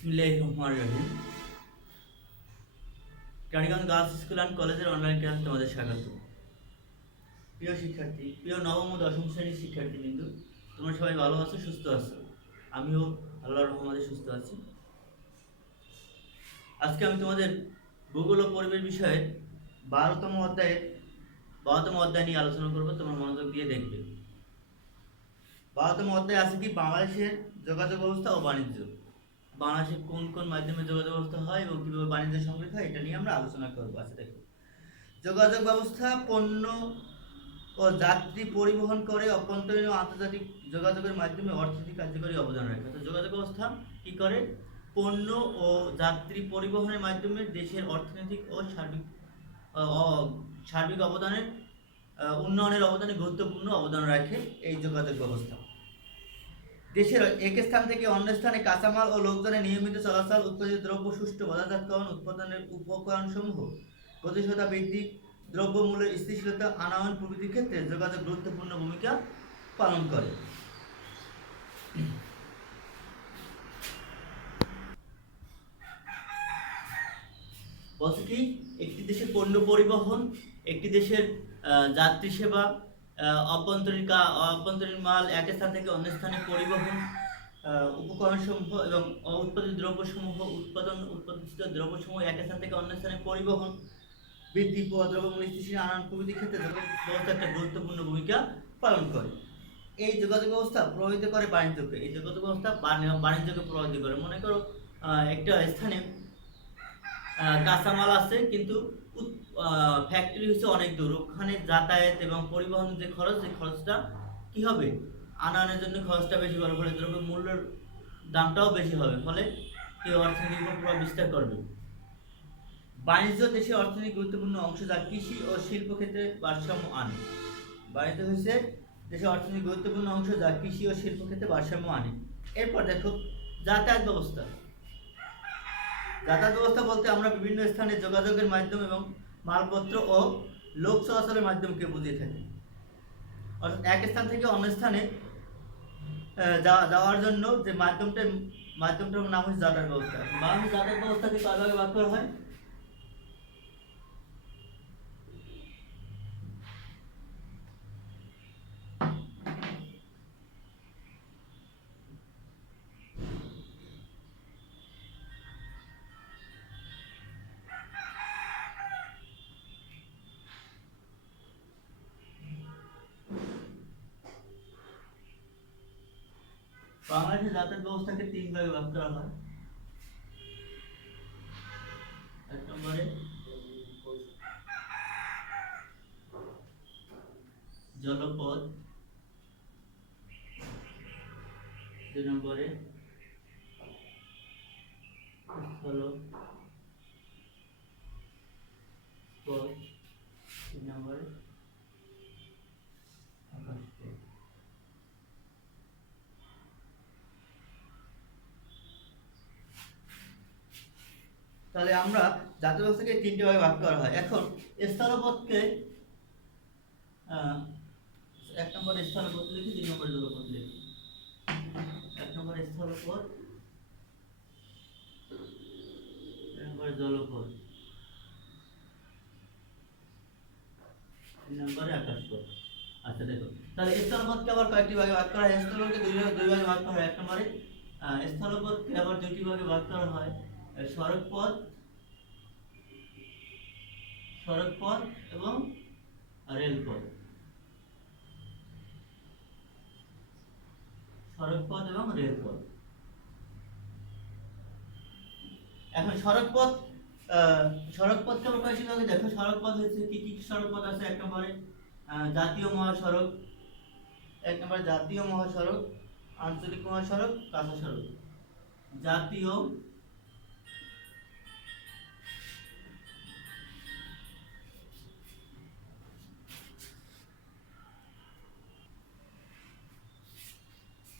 বিসমিল্লাহির রহমানির রহিম। Tollygunge girls school and কলেজের অনলাইন ক্লাসে তোমাদের স্বাগত। প্রিয় শিক্ষার্থী, প্রিয় নবম ও দশম শ্রেণীর শিক্ষার্থীবৃন্দ, তোমরা সবাই ভালো আছো, সুস্থ আছো? আমিও আল্লাহর রহমতে সুস্থ আছি। আজকে আমি তোমাদের ভূগোল ও পরিবেশ বিষয়ে 12তম অধ্যায় নিয়ে আলোচনা করবো। তোমরা মনোযোগ দিয়ে দেখবে। 12তম অধ্যায় আছে কি বাংলাদেশের যোগাযোগ ব্যবস্থা ও বাণিজ্য। বাংলাদেশে কোন কোন মাধ্যমে যোগাযোগ ব্যবস্থা হয় এবং কিভাবে বাণিজ্য সমৃদ্ধ হয়, এটা নিয়ে আমরা আলোচনা করবো। আচ্ছা দেখো, যোগাযোগ ব্যবস্থা পণ্য ও যাত্রী পরিবহন করে অভ্যন্তরীণ ও আন্তর্জাতিক যোগাযোগের মাধ্যমে অর্থনৈতিক কার্যকরী অবদান রাখে। তো যোগাযোগ ব্যবস্থা কি করে? পণ্য ও যাত্রী পরিবহনের মাধ্যমে দেশের অর্থনৈতিক ও সার্বিক উন্নয়নের অবদানে গুরুত্বপূর্ণ অবদান রাখে এই যোগাযোগ ব্যবস্থা। দেশের এক স্থান থেকে অন্য স্থানে কাঁচামাল ও লোকজনের নিয়মিত চলাচল, উৎপাদিত দ্রব্য সুষ্ঠু বাজারজাতকরণ, উৎপাদনের উপকরণসমূহ গতিশীলতা বৃদ্ধি, দ্রব্যমূল্যের স্থিতিশীলতা আনয়ন প্রভৃতির ক্ষেত্রে যোগাযোগ গুরুত্বপূর্ণ ভূমিকা পালন করে। বলছে কি, একটি দেশের পণ্য পরিবহন, একটি দেশের যাত্রী সেবা, অভ্যন্তরীণ মাল এক স্থান থেকে অন্য স্থানে পরিবহন, উপকরণসমূহ এবং উৎপাদিত উৎপাদিত দ্রব্যসমূহ এক স্থান থেকে অন্য স্থানে পরিবহন, বৃদ্ধি, দ্রব্যমূল্য স্থিতিশীল আনয়ন প্রভৃতির ক্ষেত্রে যোগাযোগ ব্যবস্থা একটা গুরুত্বপূর্ণ ভূমিকা পালন করে। এই যোগাযোগ ব্যবস্থা প্রভাবিত করে বাণিজ্যকে। এই যোগাযোগ ব্যবস্থা বাণিজ্যকে প্রভাবিত করে। মনে করো একটা স্থানে কাঁচামাল আছে, কিন্তু ফ্যাক্টরি হচ্ছে অনেক দূর, ওখানে যাতায়াত এবং পরিবহন যে খরচ, সেই খরচটা কি হবে? আনয়নের জন্য খরচটা বেশি হবে, ফলে দ্রব্য মূল্যের দামটাও বেশি হবে, ফলে কি অর্থনীতির উপর প্রভাব বিস্তার করবে। বাণিজ্য দেশের অর্থনীতির গুরুত্বপূর্ণ অংশ, যা কৃষি ও শিল্প ক্ষেত্রে ভারসাম্য আনে। বাণিজ্য হচ্ছে দেশের অর্থনীতির গুরুত্বপূর্ণ অংশ, যা কৃষি ও শিল্প ক্ষেত্রে ভারসাম্য আনে। এরপর দেখো, যাতায়াত ব্যবস্থা। যাতায়াত ব্যবস্থা বলতে আমরা বিভিন্ন স্থানে যোগাযোগের মাধ্যম এবং মালপত্র ও লোক চলাচলের মাধ্যমকে বুঝিয়ে থাকি। অর্থাৎ এক স্থান থেকে অন্য স্থানে যাওয়ার জন্য যে মাধ্যমটার নাম হচ্ছে যাতায়াত ব্যবস্থা। বাংলাদেশের যাতায়াত ব্যবস্থাকে কয় ভাগে ভাগ করা হয়? বাংলাদেশের যাতায়াত ব্যবস্থাকে 3 ভাগে ভাগ করা হয়। এক নম্বরে জলপথ, 2 নম্বরে স্থলপথ, 3 নম্বরে আকাশপথ। তাহলে আমরা যাতায়াত ব্যবস্থাকে 3টে ভাগে ভাগ করা হয়। এখন স্থলপথকে 1 নম্বরে স্থলপথ লিখি, 2 নম্বরে জলপথ লিখি। 1 নম্বরে স্থলপথ, 2 নম্বরে জলপথ, 3 নম্বরে আকাশপথ। আচ্ছা দেখো, তাহলে স্থলপথকে আবার কয়েকটি ভাগে ভাগ করা হয়। স্থলপথকে দুই ভাগে ভাগ করা হয়। 1 নম্বরে স্থলপথকে আবার 2টি ভাগে ভাগ করা হয়, সড়কপথ এবং রেলপথ। সড়কপথ এবং রেলপথ। এখন সড়কপথকে আমরা কয়েকটি ভাগে দেখো। সড়কপথ হচ্ছে কি কি সড়কপথ আছে? 1 নম্বরে জাতীয় মহাসড়ক, 1 নম্বরে জাতীয় মহাসড়ক, আঞ্চলিক মহাসড়ক, কাঁচা সড়ক। জাতীয়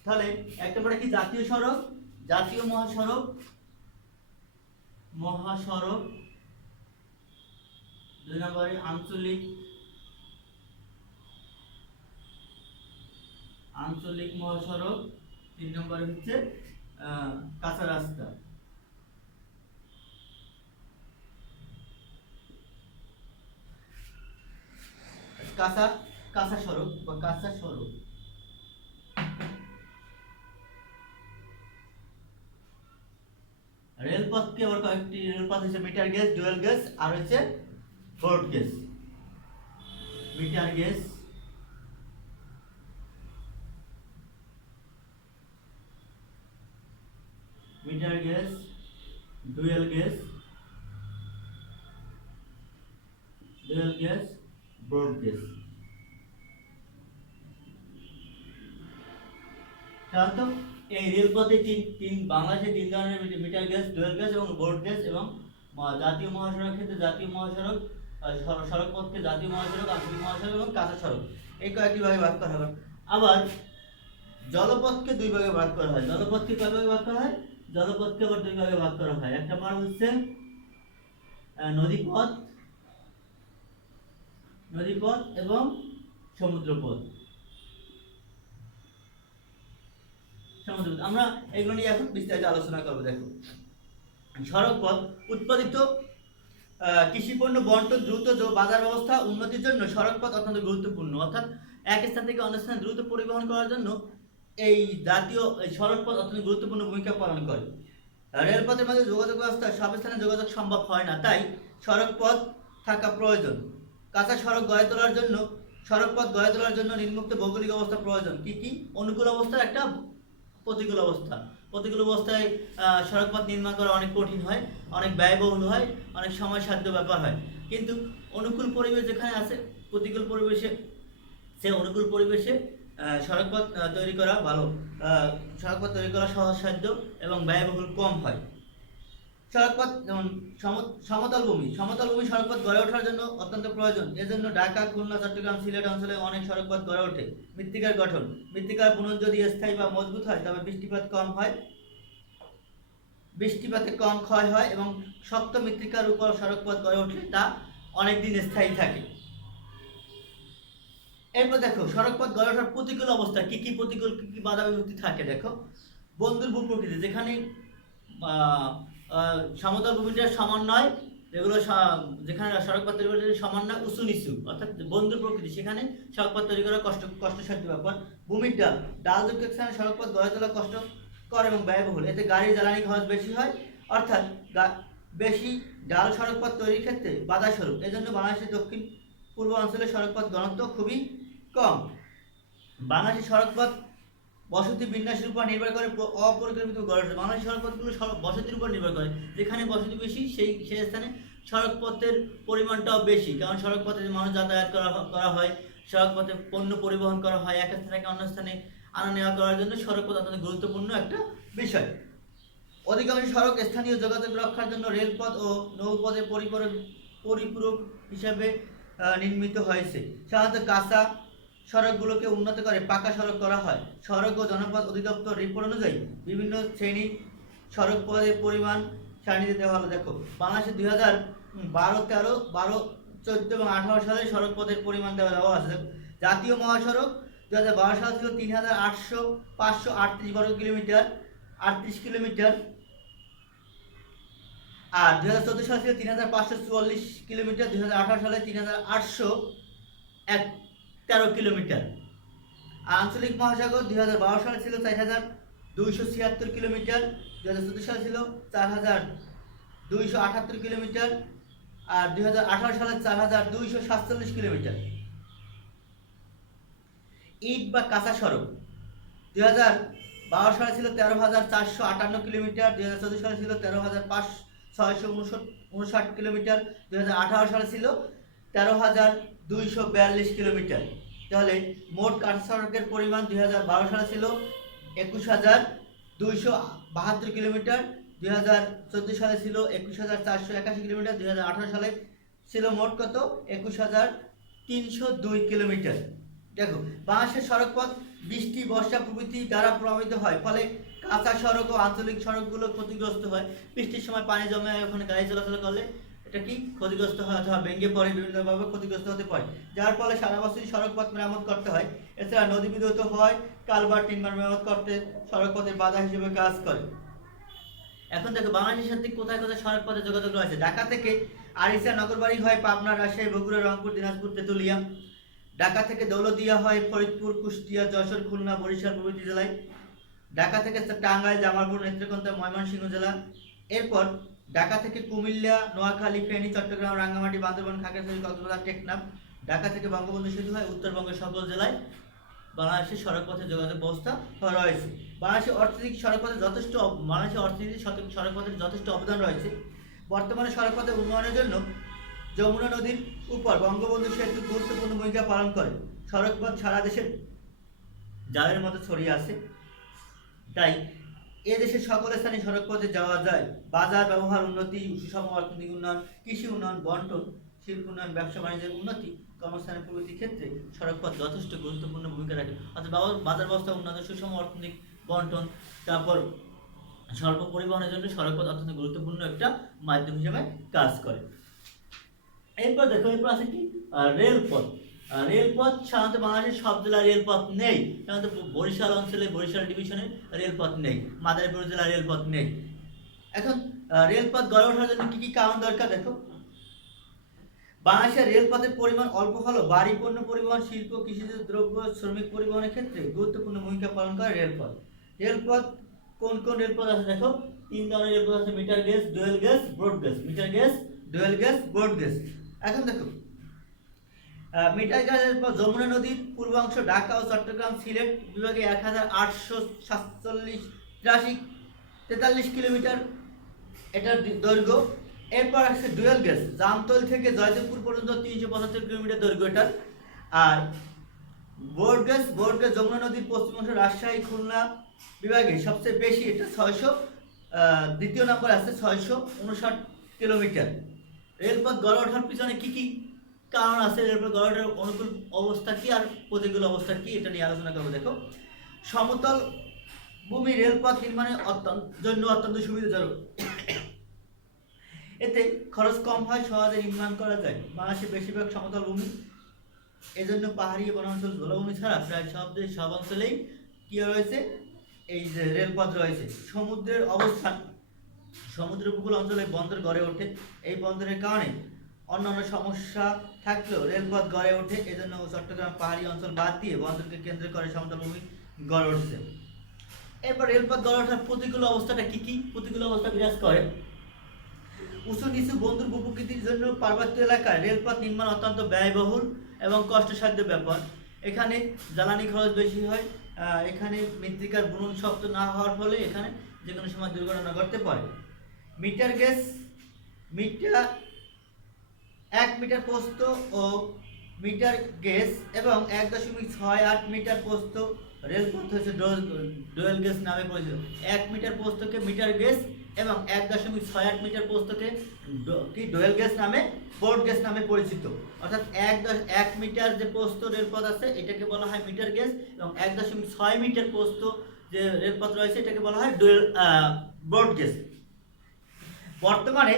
তাহলে 1 নম্বরে কি? জাতীয় সড়ক, জাতীয় মহাসড়ক, 2 নম্বরে আঞ্চলিক মহাসড়ক, 3 নম্বরে হচ্ছে কাঁচা রাস্তা। কাঁচা কাঁচা সড়ক বা কাঁচা সড়ক। রেলপথকে আবার কয়েকটি রেলপথ হচ্ছে মিটার গেজ, ডুয়েল গেজ আর হচ্ছে broad gauge. Metre gauge, metre gauge, dual gauge, dual gauge, broad gauge. সাধারণত এই রেলপথে বাংলাদেশে 3 ধরনের মিটার গেজ, ডুয়েল গেজ এবং ব্রড গেজ, এবং জাতীয় মহাসড়ক ক্ষেত্রে জাতীয় মহাসড়ক, সড়ক পথকে জাতীয় মহাসড়ক, আঞ্চলিক মহাসড়ক এবং কাঁচা সড়ক, এই কয়েকটি ভাগে ভাগ করা হয়। আবার জলপথকে 2 ভাগে ভাগ করা হয়। জলপথকে কয় ভাগে ভাগ করা হয়? জলপথকে আবার 2 ভাগে ভাগ করা হয়। একটা বার হচ্ছে নদীপথ, নদীপথ এবং সমুদ্রপথ। আমরা এগুলো নিয়ে এখন বিস্তারিত আলোচনা করবো। দেখো, সড়ক পথ উৎপাদিত কৃষিপণ্য বন্টন, দ্রুত বাজার ব্যবস্থা উন্নতির জন্য সড়ক পথ অত্যন্ত গুরুত্বপূর্ণ। অর্থাৎ এক স্থান থেকে অন্য স্থানে দ্রুত পরিবহন করার জন্য এই জাতীয় সড়ক পথ অত্যন্ত গুরুত্বপূর্ণ ভূমিকা পালন করে। রেলপথের মাঝে যোগাযোগ ব্যবস্থা সব স্থানে যোগাযোগ সম্ভব হয় না, তাই সড়ক পথ থাকা প্রয়োজন। কাঁচা সড়ক গড়ে তোলার জন্য, সড়ক পথ গড়ে তোলার জন্য নিম্নোক্ত ভৌগোলিক অবস্থা প্রয়োজন। কি কি? অনুকূল অবস্থা, একটা প্রতিকূল অবস্থা। প্রতিকূল অবস্থায় সড়ক পথ নির্মাণ করা অনেক কঠিন হয়, অনেক ব্যয়বহুল হয়, অনেক সময়সাধ্য ব্যাপার হয়। কিন্তু অনুকূল পরিবেশ যেখানে আছে, প্রতিকূল পরিবেশে, সে অনুকূল পরিবেশে সড়ক পথ তৈরি করা ভালো। সড়ক পথ তৈরি করা সহজসাধ্য এবং ব্যয়বহুল কম হয়। সড়ক পথ যেমন সমতল ভূমি, সমতল ভূমি সড়ক পথ গড়ে ওঠার জন্য অত্যন্ত প্রয়োজন। এজন্য ঢাকা, খুলনা, চট্টগ্রাম, সিলেট অঞ্চলে অনেক সড়ক পথ গড়ে ওঠে। মৃত্তিকার গঠন, মৃত্তিকার বুনন যদি স্থায়ী বা মজবুত হয় তবে বৃষ্টিপাত কম হয়, বৃষ্টিপাতে কম ক্ষয় হয় এবং শক্ত মৃত্তিকার উপর সড়ক পথ গড়ে উঠলে তা অনেকদিন স্থায়ী থাকে। এরপর দেখো, সড়ক পথ গড়ে ওঠার প্রতিকূল অবস্থা কি কি, প্রতিকূল কি কি বাধা বিপত্তি থাকে। দেখো, বন্ধুর ভূপ্রকৃতি, যেখানে সমতল ভূমিটার সমন্বয়, যেগুলো যেখানে সড়ক পথ তৈরি করা সমন্বয় উঁচু নিচু, অর্থাৎ বন্ধুর প্রকৃতি, সেখানে সড়ক পথ তৈরি করা কষ্টসাধ্য ব্যাপার। ভূমির ডাল, ডালযুক্ত স্থানে সড়ক পথ গড়ে তোলা কষ্টকর এবং ব্যয়বহুল, এতে গাড়ির জ্বালানি খরচ বেশি হয়, অর্থাৎ বেশি ডাল সড়ক পথ তৈরির ক্ষেত্রে বাধা স্বরূপ। এজন্য বাংলাদেশের দক্ষিণ পূর্ব অঞ্চলের সড়ক পথ ঘনত্ব খুবই কম। বাংলাদেশের সড়ক পথ বসতি বিন্যাসের উপর নির্ভর করে অপরিকল্পিত গড়ে ওঠে। বাংলাদেশের সড়ক পথগুলো বসতির উপর নির্ভর করে, যেখানে বসতি বেশি সেই স্থানে সড়ক পথের পরিমাণটাও বেশি, কারণ সড়ক পথে মানুষ যাতায়াত করা হয়, সড়ক পথে পণ্য পরিবহন করা হয়, এক স্থান থেকে অন্য স্থানে আনা নেওয়া করার জন্য সড়ক পথ অত্যন্ত গুরুত্বপূর্ণ একটা বিষয়। অধিকাংশ সড়ক স্থানীয় যোগাযোগ রক্ষার জন্য রেলপথ ও নৌপথের পরিপূরক হিসাবে নির্মিত হয়েছে। সাধারণত কাঁচা সড়কগুলোকে উন্নত করে পাকা সড়ক করা হয়। সড়ক ও জনপথ অধিদপ্তর রিপোর্ট অনুযায়ী বিভিন্ন শ্রেণীর সড়ক পথের পরিমাণ সারণীতে দেওয়া হলো। দেখো, বাংলাদেশে 2012, 13, 14 এবং 18 সালে সড়ক পথের পরিমাণ দেওয়া আছে। জাতীয় মহাসড়ক 2012 সাল ছিল 3,538 বর্গ কিলোমিটার, 38 কিলোমিটার। আর 2014 সালে ছিল 3,544 কিলোমিটার, 2018 সালে 3,813 কিলোমিটার। আঞ্চলিক মহাসাগর 2012 সালে ছিল 4,276 কিলোমিটার, 2014 সালে ছিল 4,278 কিলোমিটার, আর 2018 সালে 4,247 কিলোমিটার। ইট বা কাঁচা সড়ক 2012 সালে ছিল 13,458 কিলোমিটার, 2014 সালে ছিল 13,659 কিলোমিটার, 2018 সালে ছিল 13,242 কিলোমিটার। তাহলে মোট কাঁচা সড়কের পরিমাণ 2012 সালে ছিল 21,272 কিলোমিটার, 2014 সালে ছিল 21,481 কিলোমিটার, 2018 সালে ছিল মোট কত? 21,302 কিলোমিটার। দেখো, বাংলাদেশের সড়ক পথ বৃষ্টি, বর্ষা প্রভৃতি দ্বারা প্রভাবিত হয়, ফলে কাঁচা সড়ক ও আঞ্চলিক সড়কগুলো ক্ষতিগ্রস্ত হয়। বৃষ্টির সময় পানি জমে ওখানে গাড়ি চলাচল করলে এটা কি ক্ষতিগ্রস্ত হয় অথবা ভেঙে পড়ে, বিভিন্নভাবে ক্ষতিগ্রস্ত হতে পারে, যার ফলে সারা বছরই সড়ক পথ মেরামত করতে হয়। এছাড়া নদী বিদ্যুৎ হয়, কালভার্ট নির্মাণ মেরামত করতে সড়ক পথের বাধা হিসেবে কাজ করে। এখন দেখো, বাংলাদেশের সাথে কোথায় কোথায় সড়ক পথে যোগাযোগ রয়েছে। ঢাকা থেকে আরিচা, নগরবাড়ি হয় পাবনা, রাজশাহী, বগুড়া, রংপুর, দিনাজপুর, তেতুলিয়া। ঢাকা থেকে দৌলতদিয়া হয় ফরিদপুর, কুষ্টিয়া, যশোর, খুলনা, বরিশাল প্রভৃতি জেলায়। ঢাকা থেকে টাঙ্গাইল, জামালপুর, নেত্রকোনা, ময়মনসিংহ জেলা। এরপর ঢাকা থেকে কুমিল্লা, নোয়াখালী, ফেনী, চট্টগ্রাম, রাঙ্গামাটি, বান্দরবান, খাগড়াছড়ি, কক্সবাজার, টেকনাফ। ঢাকা থেকে বঙ্গবন্ধু সেতু হয় উত্তরবঙ্গের সকল জেলায়। বাংলাদেশের সড়কপথে যোগাযোগ ব্যবস্থা রয়েছে। বাংলাদেশের অর্থনৈতিক সড়কপথের যথেষ্ট অবদান রয়েছে। বর্তমানে সড়কপথের উন্নয়নের জন্য যমুনা নদীর উপর বঙ্গবন্ধু সেতু গুরুত্বপূর্ণ ভূমিকা পালন করে। সড়কপথ সারা দেশের জালের মতো ছড়িয়ে আছে, তাই এদেশের সকল স্থানে সড়কপথে যাওয়া যায়। বাজার ব্যবহার উন্নতি, সুষম অর্থনৈতিক উন্নয়ন, কৃষি উন্নয়ন, বন্টন, শিল্প উন্নয়ন, ব্যবসা বাণিজ্যের উন্নতি, কর্মস্থানের প্রগতির ক্ষেত্রে সড়কপথ যথেষ্ট গুরুত্বপূর্ণ ভূমিকা রাখে। অর্থাৎ বাজার ব্যবস্থা উন্নত, সুষম অর্থনৈতিক বন্টন, তারপর স্বল্প পরিবহনের জন্য সড়কপথ অত্যন্ত গুরুত্বপূর্ণ একটা মাধ্যম হিসেবে কাজ করে। এরপর দেখো, এরপর আছে কি রেলপথ। রেলপথ সাধারণত বাংলাদেশের সব জেলায় রেলপথ নেই। সাধারণত বরিশাল অঞ্চলে, বরিশাল ডিভিশনে রেলপথ নেই, মাদারীপুর জেলায় রেলপথ নেই। এখন রেলপথ গড়ে ওঠার জন্য কি কি কারণ দরকার দেখো। বাংলাদেশের রেলপথের পরিমাণ অল্প হলেও ভারী পণ্য পরিবহন, শিল্প, কৃষিজ দ্রব্য, শ্রমিক পরিবহনের ক্ষেত্রে গুরুত্বপূর্ণ ভূমিকা পালন করে রেলপথ। রেলপথ কোন কোন রেলপথ আছে দেখো। 3 ধরনের রেলপথ আছে: metre gauge, dual gauge, broad gauge. Metre gauge, dual gauge, broad gauge. এখন দেখো, মিটার গেজ রেলপথ যমুনা নদীর পূর্বাংশ ঢাকা ও চট্টগ্রাম সিলেট বিভাগে 1843 কিলোমিটার এটার দৈর্ঘ্য। এরপর আছে ডুয়েল গেজ, জামতল থেকে জয়দেবপুর পর্যন্ত 375 কিলোমিটার দৈর্ঘ্য এটার। আর ব্রড গেজ, যমুনা নদীর পশ্চিম অংশ রাজশাহী, খুলনা বিভাগে সবচেয়ে বেশি, এটা 600, দ্বিতীয় নম্বর আছে 659 কিলোমিটার। রেলপথ গড়ে ওঠার পিছনে কি কি কারণ আছে, রেলপথ গড়ে ওঠার অনুকূল অবস্থা কি আর প্রতিকূল অবস্থা কি, এটা নিয়ে আলোচনা করবো। দেখো, সমতল ভূমি রেলপথ নির্মাণের জন্য অত্যন্ত সুবিধাজনক। এতে খরচ কম হয়, সহজে নির্মাণ করা যায়। বাংলাদেশের বেশিরভাগ সমতল ভূমি, এজন্য পাহাড়ি বনাঞ্চল, জলভূমি ছাড়া প্রায় সব অঞ্চলেই কি রয়েছে, এই যে রেলপথ রয়েছে। সমুদ্রের অবস্থান, সমুদ্র উপকূল অঞ্চলে বন্দর গড়ে ওঠে। এই বন্দরের কারণে অন্যান্য সমস্যা থাকলেও রেলপথ গড়ে ওঠে। এজন্য চট্টগ্রাম পাহাড়ি অঞ্চল বাদ দিয়ে বন্দরকে কেন্দ্র করে সমতল ভূমি গড়ে উঠছে। এরপর রেলপথ গড়ে ওঠার প্রতিকূল অবস্থাটা কি কি? প্রতিকূল অবস্থা বিরাজ করে। উঁচু নিচু বন্দর ভূপ্রকৃতির জন্য পার্বত্য এলাকায় রেলপথ নির্মাণ অত্যন্ত ব্যয়বহুল এবং কষ্টসাধ্য ব্যাপার। এখানে জ্বালানি খরচ বেশি হয়। এখানে মৃত্তিকার বুনন শক্ত না হওয়ার ফলে এখানে যে কোনো সময় দুর্ঘটনা ঘটতে পারে। মিটার গেজ, 1 মিটার প্রস্থ ও মিটার গেজ এবং 1.68 মিটার প্রস্থ রেলপথ হচ্ছে ডুয়েল গেজ নামে পরিচিত। 1 মিটার প্রস্থকে মিটার গেজ এবং 1.68 মিটার প্রস্থকে কি ডুয়েল গেজ নামে, ব্রড গেজ নামে পরিচিত। অর্থাৎ 1 মিটার যে প্রস্থ রেলপথ আছে এটাকে বলা হয় মিটার গেজ, এবং 1.6 মিটার প্রস্থ যে রেলপথ রয়েছে এটাকে বলা হয় ব্রড গেজ। বর্তমানে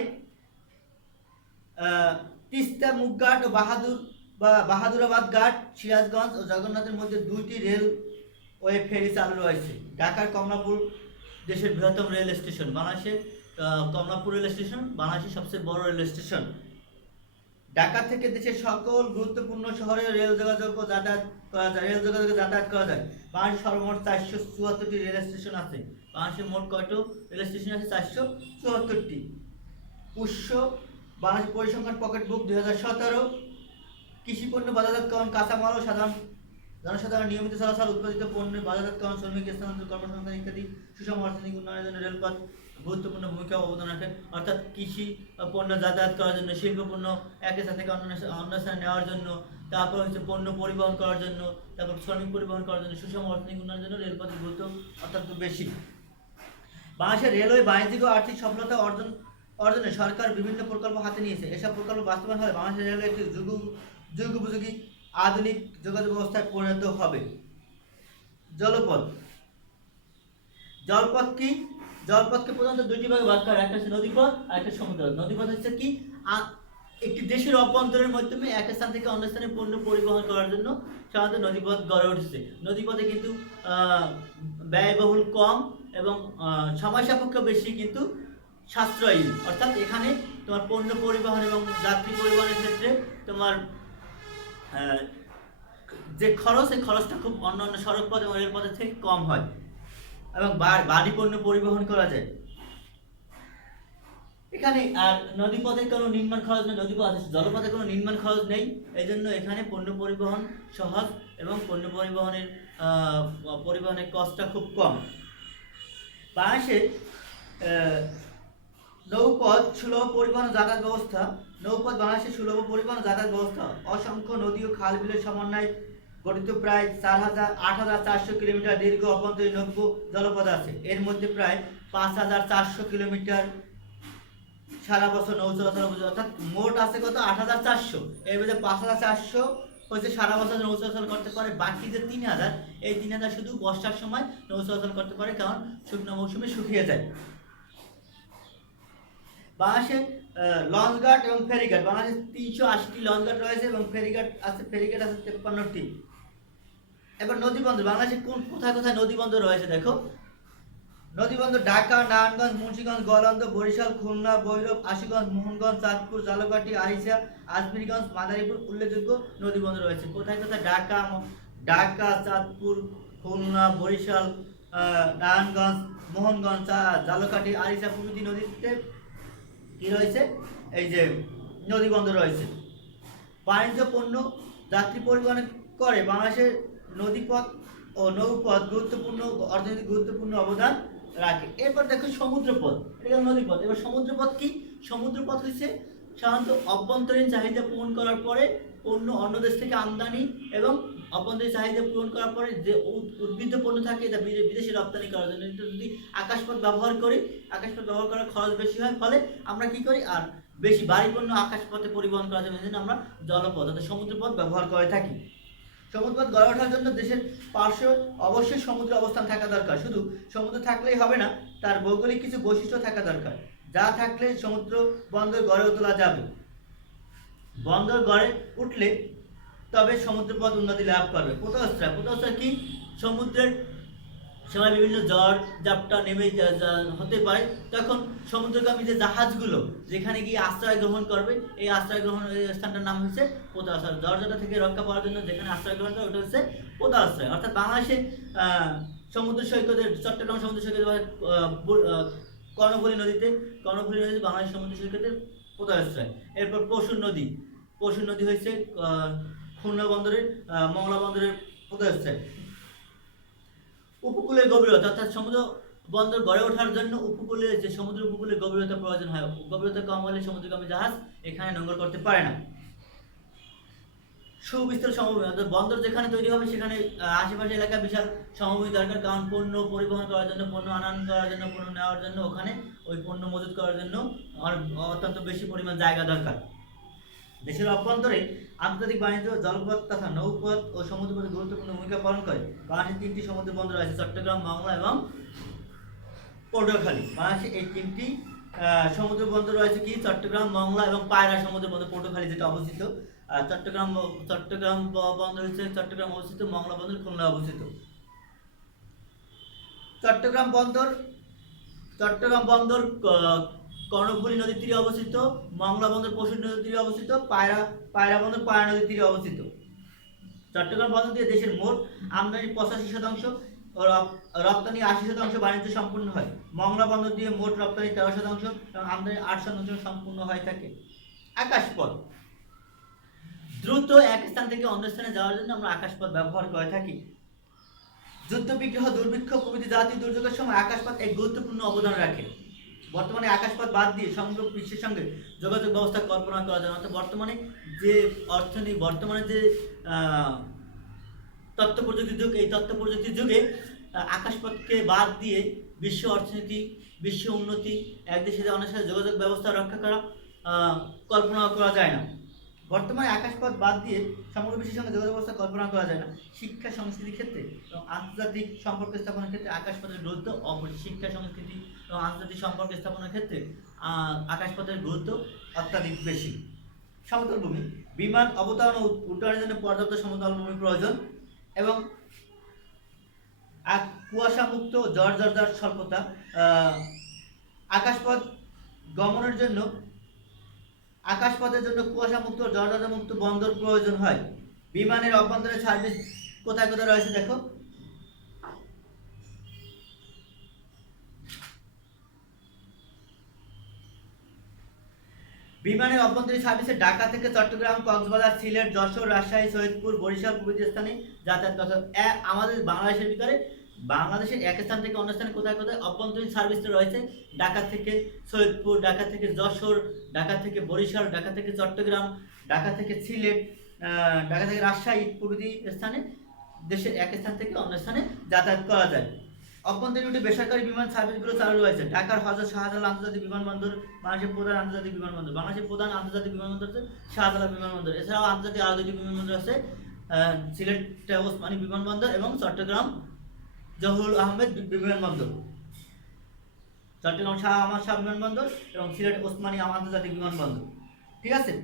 তিস্তা মুখঘাট ও বাহাদুরাবাদ ঘাট, সিরাজগঞ্জ ও জগন্নাথের মধ্যে 2টি রেলওয়ে ফেরি চালু রয়েছে। ঢাকার কমলাপুর দেশের বৃহত্তম রেল স্টেশন। বাংলাদেশের কমলাপুর রেল স্টেশন বাংলাদেশের সবচেয়ে বড় রেল স্টেশন। ঢাকা থেকে দেশের সকল গুরুত্বপূর্ণ শহরে রেল যোগাযোগে যাতায়াত করা যায়। বাংলাদেশের সর্বমোট 474টি রেল স্টেশন আছে। বাংলাদেশের মোট কয়টি রেল স্টেশন আছে? 474টি। উৎস বাংলাদেশ পরিসংখ্যান পকেট বুক 2017। কৃষিপণ্য বাজারজাতকরণ, কাঁচামাল ও জনসাধারণ নিয়মিত চলাচল, উৎপাদিত পণ্যের বাজারজাতকরণ, শ্রমিক স্থানান্তর, কর্মসংস্থান ইত্যাদি সুষম অর্থনৈতিক উন্নয়নের জন্য রেলপথ গুরুত্বপূর্ণ ভূমিকা অবদান রাখে। অর্থাৎ কৃষি পণ্য যাতায়াত করার জন্য, শিল্প পণ্য এক স্থান থেকে অন্য স্থানে নেওয়ার জন্য, তারপর হচ্ছে পণ্য পরিবহন করার জন্য, তারপর শ্রমিক পরিবহন করার জন্য, সুষম অর্থনৈতিক উন্নয়নের জন্য রেলপথের গুরুত্ব অত্যন্ত বেশি। বাংলাদেশের রেলওয়ে বাণিজ্যিক ও আর্থিক সফলতা অর্জনে সরকার বিভিন্ন প্রকল্প হাতে নিয়েছে। এসব প্রকল্প বাস্তবায়ন হলে বাংলাদেশের রেলওয়ে একটি যুগোপযোগী আধুনিক যোগাযোগ ব্যবস্থায় পরিণত হবে। জলপথ কি? জলপথকে প্রধানত 2টি ভাগে ভাগ করা, একটা হচ্ছে নদীপথ আর একটা সমুদ্রপথ। নদীপথ হচ্ছে কি? একটি দেশের অভ্যন্তরের মাধ্যমে এক স্থান থেকে অন্য স্থানে পণ্য পরিবহন করার জন্য সাধারণত নদীপথ গড়ে উঠেছে। নদীপথে কিন্তু ব্যয়বহুল কম এবং সময় সাপেক্ষ বেশি, কিন্তু সাশ্রয়ী। অর্থাৎ এখানে তোমার পণ্য পরিবহন এবং যাত্রী পরিবহনের ক্ষেত্রে তোমার যে খরচ, এই খরচটা খুব অন্যান্য সড়ক পথ এবং রেলপথের থেকে কম হয় এবং ভারী পণ্য পরিবহন করা যায়। এখানে আর নদীপথে কোনো নির্মাণ খরচ নেই, জলপথে কোনো নির্মাণ খরচ নেই, এই জন্য এখানে পণ্য পরিবহন সহজ এবং পণ্য পরিবহনের কস্টটা খুব কম। বাংলাদেশে নৌপথ সুলভ পরিবহন যাতায়াত ব্যবস্থা। নৌপথ বাংলাদেশের সুলভ পরিবহন যাতায়াত ব্যবস্থা অসংখ্য নদী ও খাল বিলের সমন্বয়ে গঠিত প্রায় 8,400 কিলোমিটার দীর্ঘ অভ্যন্তরীণ নৌপ জলপথ আছে। এর মধ্যে প্রায় 5,400 কিলোমিটার সারা বছর নৌ চলাচল, অর্থাৎ মোট আছে কত 8,400, এর মধ্যে 5,400 হচ্ছে সারা বছর নৌ চলাচল করতে পারে, বাকি যে 3,000, এই 3,000 শুধু বর্ষার সময় নৌ চলাচল করতে পারে, কারণ শুকনো মৌসুমে শুকিয়ে যায়। বাংলাদেশে লঞ্চঘাট এবং ফেরিঘাট, বাংলাদেশে 380টি লঞ্চঘাট রয়েছে এবং ফেরিঘাট আছে 53টি। এবার নদীবন্দর, বাংলাদেশে কোথায় কোথায় নদীবন্দর রয়েছে দেখো। নদীবন্দর ঢাকা, নারায়ণগঞ্জ, মুন্সিগঞ্জ, গোয়ালন্দ, বরিশাল, খুলনা, ভৈরব, আশুগঞ্জ, মোহনগঞ্জ, চাঁদপুর, ঝালকাঠি, আরিচা, আজমিরগঞ্জ, মাদারীপুর উল্লেখযোগ্য নদীবন্দর রয়েছে। কোথায় কোথায়? ঢাকা, চাঁদপুর, খুলনা, বরিশাল, নারায়ণগঞ্জ, মোহনগঞ্জ, ঝালকাঠি, আরিচা প্রভৃতি নদীতে কি রয়েছে? এই যে নদীবন্দর রয়েছে। বাণিজ্য পণ্য যাত্রী পরিবহন করে বাংলাদেশের নদীপথ ও নৌপথ অর্থনৈতিক গুরুত্বপূর্ণ অবদান রাখে। এরপর দেখো সমুদ্রপথ, এটা নদীপথ। এবার সমুদ্রপথ কি? সমুদ্রপথ হচ্ছে সাধারণত অভ্যন্তরীণ চাহিদা পূরণ করার পরে পণ্য অন্য দেশ থেকে আমদানি এবং অভ্যন্তরীণ চাহিদা পূরণ করার পরে যে উদ্বৃত্ত পণ্য থাকে এটা বিদেশে রপ্তানি করার জন্য। যদি আকাশপথ ব্যবহার করি, আকাশপথ ব্যবহার করার খরচ বেশি হয়, ফলে আমরা কি করি, আর বেশি ভারী পণ্য আকাশপথে পরিবহন করার জন্য আমরা জলপথ অর্থাৎ সমুদ্রপথ ব্যবহার করে থাকি। সমুদ্রপথ গড়ে ওঠার জন্য দেশের পার্শ্বে অবশ্যই সমুদ্র অবস্থান থাকা দরকার। শুধু সমুদ্র থাকলেই হবে না, তার ভৌগোলিক কিছু বৈশিষ্ট্য থাকা দরকার, যা থাকলে সমুদ্র বন্দর গড়ে তোলা যাবে। বন্দর গড়ে উঠলে তবে সমুদ্রপথ উন্নতি লাভ করবে। পোতাশ্রয় কি? সমুদ্রের সময় বিভিন্ন ঝড় ঝাপটা নেমে হতে পারে, তখন সমুদ্রগামী যে জাহাজগুলো যেখানে গিয়ে আশ্রয় গ্রহণ করবে, এই আশ্রয় গ্রহণের স্থানটার নাম হচ্ছে পোতাশ্রয়। ঝড় থেকে রক্ষা পাওয়ার জন্য যেখানে আশ্রয় গ্রহণ করে ওটা হচ্ছে পোতাশ্রয়। অর্থাৎ বাংলাদেশে সমুদ্র সৈকতের, চট্টগ্রাম সমুদ্র সৈকত, কর্ণফুলী নদীতে বাংলাদেশ সমুদ্র সৈকতের পোতাশ্রয়। এরপর পশুর নদী হয়েছে খুলনা বন্দরের, মংলা বন্দরের পোতাশ্রয়। উপকূলের গভীরতা, অর্থাৎ সমুদ্র বন্দর গড়ে ওঠার জন্য সমুদ্র উপকূলের গভীরতা প্রয়োজন হয়। গভীরতা কম হলে সমুদ্রগামী জাহাজ এখানে নোঙর করতে পারে না। সুবিস্তর সমভূমি, অর্থাৎ বন্দর যেখানে তৈরি হবে সেখানে আশেপাশে এলাকা বিশাল সমভূমি দরকার, কারণ পণ্য পরিবহন করার জন্য, পণ্য আনয়ন করার জন্য, পণ্য নেওয়ার জন্য ওখানে ওই পণ্য মজুত করার জন্য অত্যন্ত বেশি পরিমাণ জায়গা দরকার। দেশের অভ্যন্তরে আন্তর্জাতিক বাণিজ্য জলপথ তথা নৌপথ ও সমুদ্রপথে গুরুত্বপূর্ণ ভূমিকা পালন করে। বাংলাদেশে 3টি সমুদ্র বন্দর রয়েছে, চট্টগ্রাম, মংলা এবং পটুয়াখালী। বাংলাদেশে এই 3টি সমুদ্র বন্দর রয়েছে কি? চট্টগ্রাম, মংলা এবং পায়রা সমুদ্র বন্দর, পটুয়াখালী যেটা অবস্থিত। চট্টগ্রাম বন্দর হচ্ছে চট্টগ্রাম অবস্থিত, মংলা বন্দর খুলনা অবস্থিত। চট্টগ্রাম বন্দর কর্ণফুলী নদীর তীরে অবস্থিত, মংলা বন্দর পশুর নদীর তীরে অবস্থিত, পায়রা বন্দর পায়রা নদীর তীরে অবস্থিত। চট্টগ্রাম বন্দর দিয়ে দেশের মোট আমদানি 85% ও রপ্তানি 80% বাণিজ্য সম্পূর্ণ হয়। মংলা বন্দর দিয়ে মোট রপ্তানি 13% এবং আমদানি 8% সম্পূর্ণ হয়ে থাকে। আকাশপথ, দ্রুত এক স্থান থেকে অন্য স্থানে যাওয়ার জন্য আমরা আকাশপথ ব্যবহার করে থাকি। যুদ্ধ বিগ্রহ, দুর্ভিক্ষ প্রভৃতি জাতীয় দুর্যোগের সময় আকাশপথ এক গুরুত্বপূর্ণ অবদান রাখে। বর্তমানে আকাশপথ বাদ দিয়ে সমগ্র বিশ্বের সঙ্গে যোগাযোগ ব্যবস্থা কল্পনা করা যায়। অর্থাৎ বর্তমানে যে তথ্য প্রযুক্তির যুগ, এই তথ্য প্রযুক্তির যুগে আকাশপথকে বাদ দিয়ে বিশ্ব অর্থনীতি, বিশ্ব উন্নতি, এক দেশের অন্যের সাথে যোগাযোগ ব্যবস্থা রক্ষা করা কল্পনা করা যায় না। বর্তমানে আকাশপথ বাদ দিয়ে সমগ্র বিশ্বের সঙ্গে যোগাযোগ ব্যবস্থা কল্পনা করা যায় না। শিক্ষা সংস্কৃতির ক্ষেত্রে এবং আন্তর্জাতিক সম্পর্ক স্থাপনের ক্ষেত্রে আকাশপথের গুরুত্ব অপরিসীম। শিক্ষা সংস্কৃতি এবং আন্তর্জাতিক সম্পর্ক স্থাপনের ক্ষেত্রে আকাশপথের গুরুত্ব অত্যাধিক বেশি। সমতল ভূমি, বিমান অবতরণ ও উড্ডয়নের জন্য পর্যাপ্ত সমতল ভূমি প্রয়োজন এবং কুয়াশা মুক্ত ঝড় স্বল্পতা। আকাশপথের জন্য কুয়াশা মুক্ত ঝড় মুক্ত বন্দর প্রয়োজন হয়। বিমানের অভ্যন্তরে সার্ভিস কোথায় কোথায় রয়েছে দেখো। বিমানের অভ্যন্তরীণ সার্ভিসে ঢাকা থেকে চট্টগ্রাম, কক্সবাজার, সিলেট, যশোর, রাজশাহী, সৈয়দপুর, বরিশাল প্রভৃতি স্থানে যাতায়াত করতে আমাদের বাংলাদেশের ভিতরে বাংলাদেশের এক স্থান থেকে অন্য স্থানে কোথায় কোথায় অভ্যন্তরীণ সার্ভিসটা রয়েছে। ঢাকা থেকে সৈয়দপুর, ঢাকা থেকে যশোর, ঢাকা থেকে বরিশাল, ঢাকা থেকে চট্টগ্রাম, ঢাকা থেকে সিলেট, ঢাকা থেকে রাজশাহী প্রভৃতি স্থানে দেশের এক স্থান থেকে অন্য স্থানে যাতায়াত করা যায়। অভ্যন্তরীণ রুটে বেসরকারি বিমান সার্ভিসগুলো চালু রয়েছে। ঢাকার হযরত শাহজালাল আন্তর্জাতিক বিমানবন্দর বাংলাদেশের প্রধান আন্তর্জাতিক বিমানবন্দর। বাংলাদেশের প্রধান আন্তর্জাতিক বিমানবন্দর হচ্ছে শাহজালাল বিমানবন্দর। এছাড়াও আন্তর্জাতিক আরও দুটি বিমানবন্দর আছে, সিলেট ওসমানী বিমানবন্দর এবং চট্টগ্রাম জহুরুল আহমেদ বিমানবন্দর। চট্টগ্রাম শাহ আমাদ শাহ বিমানবন্দর এবং সিলেট ওসমানী আন্তর্জাতিক বিমানবন্দর। ঠিক আছে।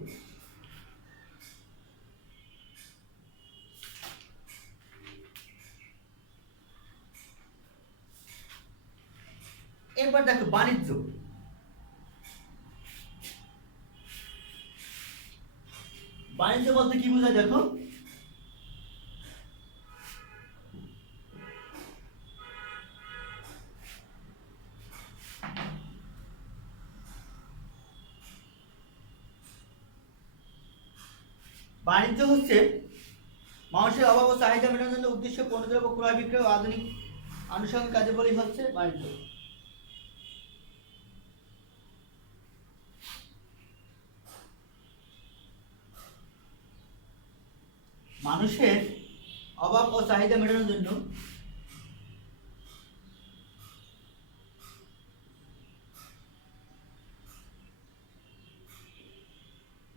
এবার দেখো বাণিজ্য। বাণিজ্য বলতে কি বোঝায় দেখো। বাণিজ্য হচ্ছে মানুষের অভাব ও চাহিদা মেটানোর জন্য উদ্দেশ্য পণ্যদ্রব্য ক্রয় বিক্রয় ও আধুনিক আনুষঙ্গিক কাজে বলি হচ্ছে বাণিজ্য। মানুষের অভাব ও চাহিদা মেটানোর জন্য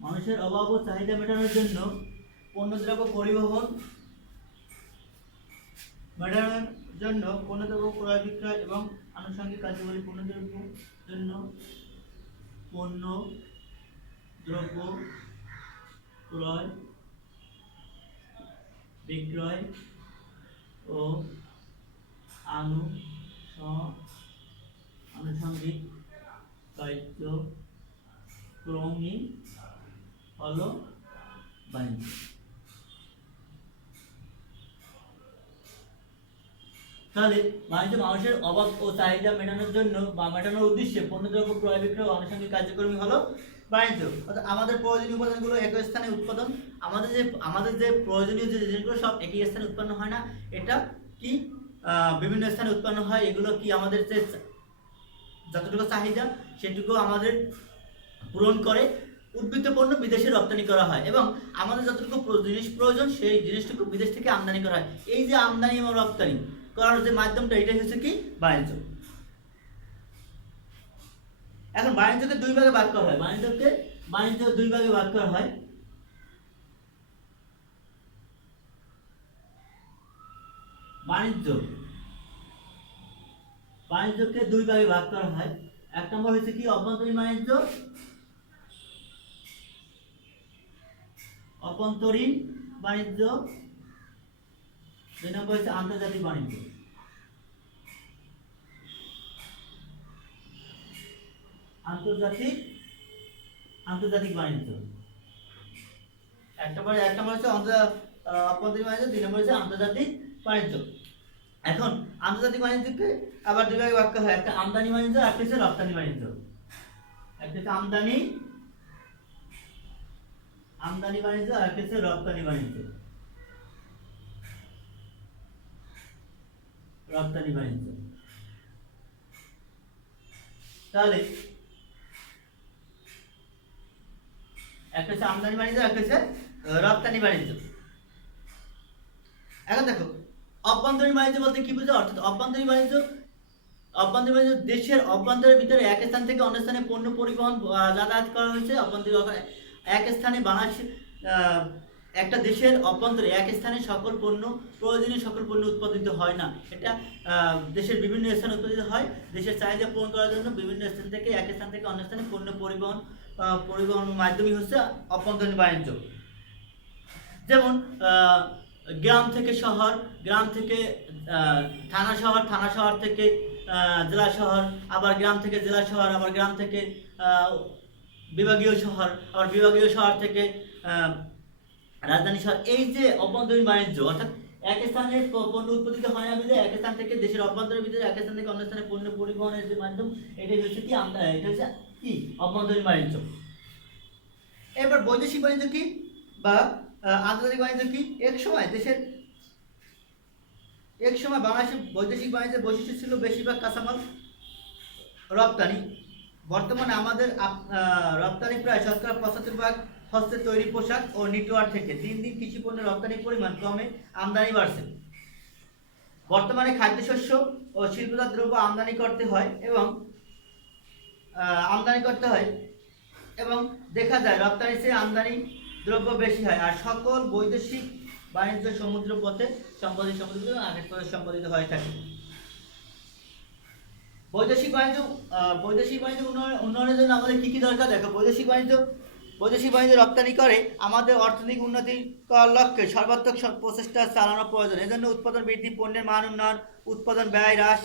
মানুষের অভাব ও চাহিদা মেটানোর জন্য পণ্যদ্রব্য পরিবহন মেটানোর জন্য পণ্যদ্রব্য ক্রয় বিক্রয় এবং আনুষঙ্গিক কার্যাবলী পণ্যদ্রব্য জন্য পণ্য দ্রব্য ক্রয় বিক্রয় ও আনুষঙ্গিক কার্যক্রমই হলো বাণিজ্য। তাহলে বাণিজ্য মানুষের অভাব ও চাহিদা মেটানোর জন্য বা মেটানোর উদ্দেশ্যে পণ্যদ্রব্য ক্রয় বিক্রয় ও আনুষঙ্গিক কার্যক্রমই হলো বাণিজ্য। অর্থাৎ আমাদের প্রয়োজনীয় উপাদানগুলো একই স্থানে উৎপাদন, আমাদের যে প্রয়োজনীয় যে জিনিসগুলো সব একই স্থানে উৎপন্ন হয় না, এটা কি বিভিন্ন স্থানে উৎপন্ন হয়। এগুলো কি আমাদের যে যতটুকু চাহিদা সেটুকু আমাদের পূরণ করে। উদ্বৃত্ত পণ্য বিদেশে রপ্তানি করা হয় এবং আমাদের যতটুকু জিনিস প্রয়োজন সেই জিনিসটুকু বিদেশ থেকে আমদানি করা হয়। এই যে আমদানি এবং রপ্তানি করার যে মাধ্যমটা, এটাই হচ্ছে কি বাণিজ্য। এখন বাণিজ্যকে দুই ভাগে ভাগ করা হয়। বাণিজ্য দুই ভাগে ভাগ করা হয়। বাণিজ্যকে দুই ভাগে ভাগ করা হয়। এক নম্বর হচ্ছে কি অভ্যন্তরীণ বাণিজ্য, দুই নম্বর হচ্ছে আন্তর্জাতিক বাণিজ্য। আন্তর্জাতিক বাণিজ্য একটা হচ্ছে অভ্যন্তরীণ বাণিজ্য, দুই নম্বর হচ্ছে আন্তর্জাতিক বাণিজ্য। এখন আন্তর্জাতিক বাণিজ্যকে আবার দুই ভাগে ভাগ করা হয়। একটা আমদানি বাণিজ্য, একটা হচ্ছে রপ্তানি বাণিজ্য। একটা হচ্ছে আমদানি বাণিজ্য আর একটা হচ্ছে রপ্তানি বাণিজ্য। তাহলে একটা হচ্ছে আমদানি বাণিজ্য, একটা হচ্ছে রপ্তানি বাণিজ্য। এখন দেখো অভ্যন্তরীণ বাণিজ্য বলতে কি বোঝায়। অর্থাৎ অভ্যন্তরীণ বাণিজ্য দেশের অভ্যন্তরের ভিতরে এক স্থান থেকে অন্য স্থানে পণ্য পরিবহন যাতায়াত করা হয়েছে। অভ্যন্তরীণ এক স্থানে বাংলাদেশ একটা দেশের অভ্যন্তরে এক স্থানে প্রয়োজনীয় সকল পণ্য উৎপাদিত হয় না। এটা দেশের বিভিন্ন স্থানে উৎপাদিত হয়। দেশের চাহিদা পূরণ করার জন্য বিভিন্ন স্থান থেকে এক স্থান থেকে অন্য স্থানে পণ্য পরিবহন মাধ্যমই হচ্ছে অভ্যন্তরীণ বাণিজ্য। যেমন গ্রাম থেকে শহর, গ্রাম থেকে থানা শহর, থানা শহর থেকে জেলা শহর, আবার গ্রাম থেকে জেলা শহর, আবার গ্রাম থেকে বিভাগীয় শহর, আবার বিভাগীয় শহর থেকে রাজধানী শহর। এই যে অভ্যন্তরীণ বাণিজ্য অর্থাৎ এক স্থানে পণ্য উৎপাদিত হয় না বিধায় এক স্থান থেকে দেশের অভ্যন্তরের ভিতরে এক স্থান থেকে অন্য স্থানে পণ্য পরিবহনের যে মাধ্যম, এটাই হচ্ছে কি এটা হচ্ছে কি অভ্যন্তরীণ বাণিজ্য। এবার বৈদেশিক বাণিজ্য কি বা আন্তর্জাতিক বাণিজ্য কি? এক সময় বাংলাদেশের বৈদেশিক বাণিজ্যের বৈশিষ্ট্য ছিল বেশিরভাগ কাঁচামাল রপ্তানি। বর্তমানে আমাদের রপ্তানি প্রায় 75% হস্তের তৈরি পোশাক ও নিটওয়ার থেকে। দিন দিন কৃষি পণ্যের রপ্তানির পরিমাণ কমে, আমদানি বাড়ছে। বর্তমানে খাদ্যশস্য ও শিল্পজাত দ্রব্য আমদানি করতে হয় এবং দেখা যায় রপ্তানি চেয়ে আমদানি দ্রব্য বেশি হয়। আর সকল বৈদেশিক বাণিজ্য সমুদ্র পথে সম্পাদিত হয়ে থাকে। বৈদেশিক বাণিজ্য উন্নয়নের জন্য আমাদের কি কি দরকার? দেখো, বৈদেশিক বাণিজ্য রপ্তানি করে আমাদের অর্থনৈতিক উন্নতি করার লক্ষ্যে সর্বাত্মক প্রচেষ্টা চালানো প্রয়োজন। এজন্য উৎপাদন বৃদ্ধি, পণ্যের মান উন্নয়ন, উৎপাদন ব্যয় হ্রাস,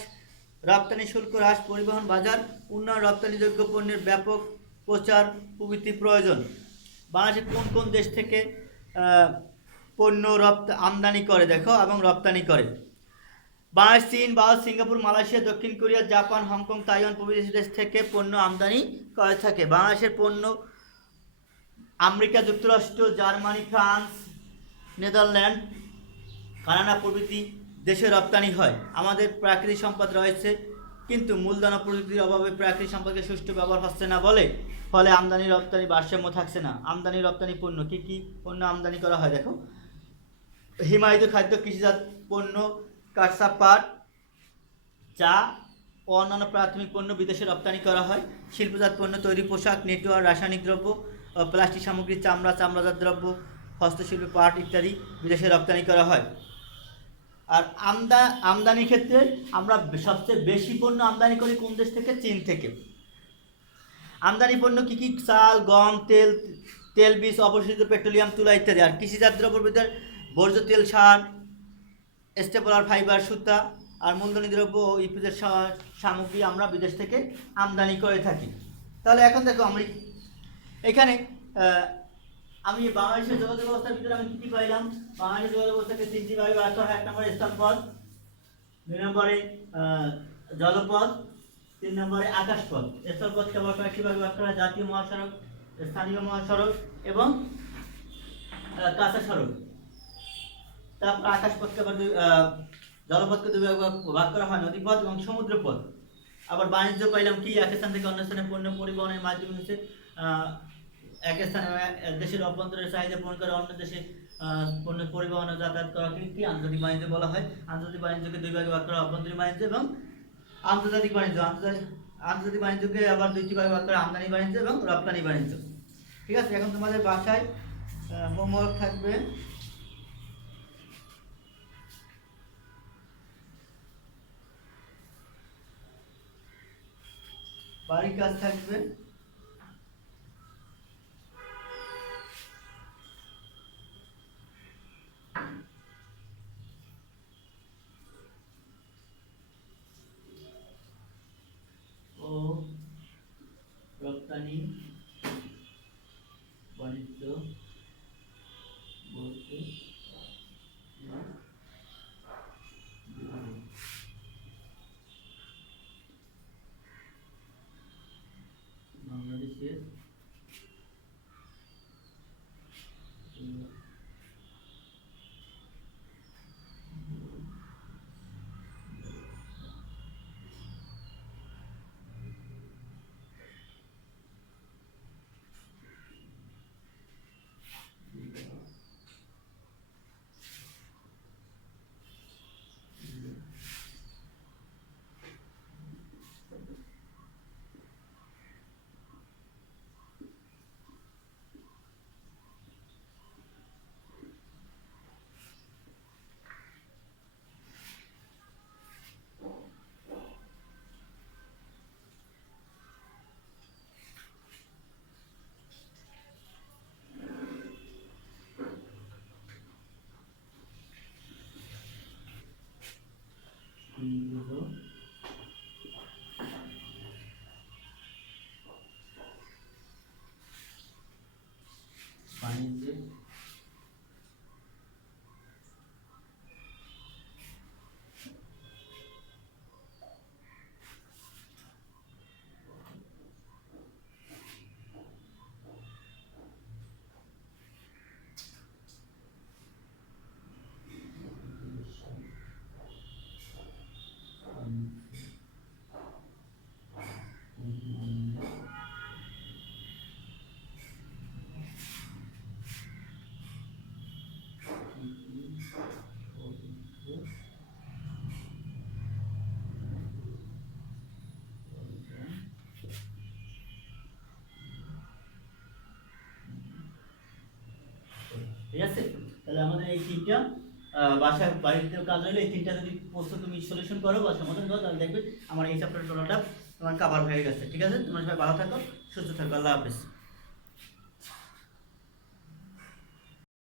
রপ্তানি শুল্ক হ্রাস, পরিবহন বাজার উন্নয়ন, রপ্তানিযোগ্য পণ্যের ব্যাপক প্রচার প্রভৃতি প্রয়োজন। বাংলাদেশে কোন কোন দেশ থেকে পণ্য আমদানি করে দেখো এবং রপ্তানি করে? বাংলাদেশ, চীন, ভারত, সিঙ্গাপুর, মালয়েশিয়া, দক্ষিণ কোরিয়া, জাপান, হংকং, তাইওয়ান প্রভৃতি দেশ থেকে পণ্য আমদানি করে থাকে। বাংলাদেশের পণ্য আমেরিকা যুক্তরাষ্ট্র, জার্মানি, ফ্রান্স, নেদারল্যান্ড, কানাডা প্রভৃতি দেশে রপ্তানি হয়। আমাদের প্রাকৃতিক সম্পদ রয়েছে, কিন্তু মূলধন ও প্রযুক্তির অভাবে প্রাকৃতিক সম্পদের সুষ্ঠু ব্যবহার হচ্ছে না ফলে আমদানি রপ্তানি ভারসাম্য থাকছে না। আমদানি রপ্তানি পণ্য কি কি পণ্য আমদানি করা হয় দেখো? হিমায়িত খাদ্য, কৃষিজাত পণ্য, কাঁচা পাট, চা ও অন্যান্য প্রাথমিক পণ্য বিদেশে রপ্তানি করা হয়। শিল্পজাত পণ্য, তৈরি পোশাক, নেটওয়ার্ক, রাসায়নিক দ্রব্য, প্লাস্টিক সামগ্রী, চামড়াজাত দ্রব্য, হস্তশিল্প, পাট ইত্যাদি বিদেশে রপ্তানি করা হয়। আর আমদানির ক্ষেত্রে আমরা সবচেয়ে বেশি পণ্য আমদানি করি কোন দেশ থেকে? চীন থেকে। আমদানি পণ্য কি কি? চাল, গম, তেল বীজ, অপরিশোধিত পেট্রোলিয়াম, তুলা ইত্যাদি। আর কৃষিজাত দ্রব্যের ভিতরে বর্জ্য তেল, সার, স্টেপলার ফাইবার, সুতা আর মূলধনী দ্রব্য ও ইপিজের সামগ্রী আমরা বিদেশ থেকে আমদানি করে থাকি। তাহলে এখন দেখো, এখানে আমি বাংলাদেশের যোগাযোগ ব্যবস্থার ভিতরে আমি কি কি পাইলাম? বাংলাদেশের যোগাযোগ ব্যবস্থাকে তিনটি ভাগে ভাগ করা হয়। 1 নম্বরে স্থলপথ, 2 নম্বরে জলপথ, 3 নম্বরে আকাশপথ। স্থলপথকে আবার কয়েকটি ভাগে ভাগ করা হয়: জাতীয় মহাসড়ক, স্থানীয় মহাসড়ক এবং কাঁচা সড়ক। তারপর আকাশপথকে আবার জলপথকে দুই ভাগে ভাগ করা হয়: নদীপথ এবং সমুদ্রপথ। আবার বাণিজ্য পাইলাম কি? এক স্থান থেকে অন্য স্থানে পণ্য পরিবহনের মাধ্যম হচ্ছে এক স্থানে দেশের অভ্যন্তরের চাহিদা পূরণ করে অন্য দেশে পণ্য পরিবহন ও যাতায়াত করা কি আন্তর্জাতিক বাণিজ্য বলা হয়। আন্তর্জাতিক বাণিজ্যকে দুই ভাগে ভাগ করা: অভ্যন্তরীণ বাণিজ্য এবং আন্তর্জাতিক বাণিজ্য। আন্তর্জাতিক বাণিজ্যকে আবার দুইটি ভাগে ভাগ করা: আমদানি বাণিজ্য এবং রপ্তানি বাণিজ্য। ঠিক আছে, এখন তোমাদের বাসায় হোমওয়ার্ক থাকবে, বাড়ির কাজ থাকবে। ও রপ্তানি বাণিজ্য বলতে বাংলাদেশের তাহলে আমাদের এই তিনটা বাড়িতে কাজ হলে এই তিনটা যদি প্রশ্ন তুমি সলিউশন করো বা সমাধান করো তাহলে দেখবে আমার এই চ্যাপ্টার টোটালটা তোমার কভার হয়ে গেছে। ঠিক আছে, তোমরা সবাই ভালো থাকো, সুস্থ থাকো, আল্লাহ হাফেজ।